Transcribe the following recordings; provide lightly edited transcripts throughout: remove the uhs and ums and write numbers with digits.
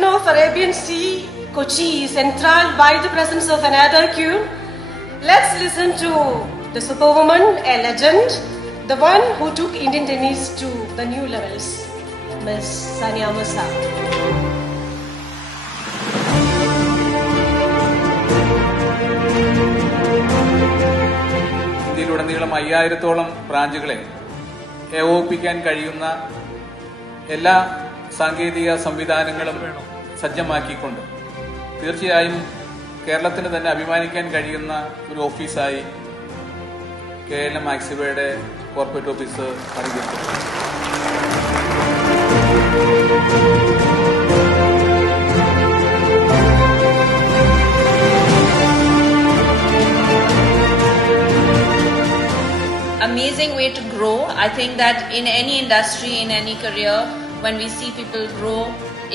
Sultan of Arabian Sea, Kochi is enthralled by the presence of another queen. Let's listen to the superwoman, a legend, the one who took Indian tennis to the new levels, Miss Sania Mirza. ഇന്ത്യയിലുടനീളം 5000-ഓളം ബ്രാഞ്ചുകളെ ഏകോപിപ്പിക്കാൻ കഴിയുന്ന എല്ലാ സാങ്കേതിക സംവിധാനങ്ങളും സജ്ജമാക്കിക്കൊണ്ട് തീർച്ചയായും കേരളത്തിന് തന്നെ അഭിമാനിക്കാൻ കഴിയുന്ന ഒരു ഓഫീസായി KLM മാക്സിവയുടെ കോർപ്പറേറ്റ് ഓഫീസ് അറിയപ്പെടുന്നു. Amazing way to grow. I think that in any industry, in any career, when we see people grow,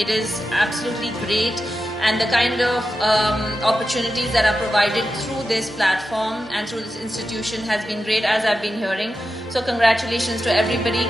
it is absolutely great. And the kind of opportunities that are provided through this platform and through this institution has been great, as I've been hearing. So congratulations to everybody.